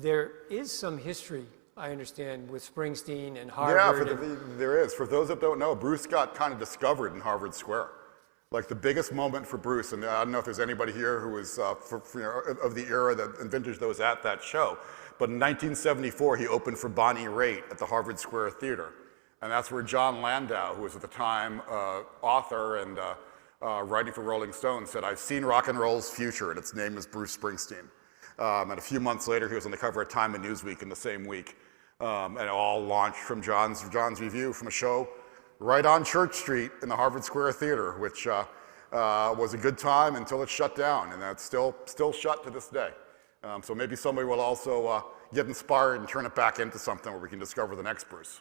There is some history, I understand, with Springsteen and Harvard. Yeah, there is. For those that don't know, Bruce got kind of discovered in Harvard Square. Like the biggest moment for Bruce, and I don't know if there's anybody here who was of the era and vintage that was at that show, but in 1974 he opened for Bonnie Raitt at the Harvard Square Theater. And that's where John Landau, who was at the time author and writing for Rolling Stone, said, "I've seen rock and roll's future, and its name is Bruce Springsteen." And a few months later, he was on the cover of Time and Newsweek in the same week. And it all launched from John's review from a show right on Church Street in the Harvard Square Theater, which was a good time until it shut down, and that's still shut to this day. So maybe somebody will also get inspired and turn it back into something where we can discover the next Bruce.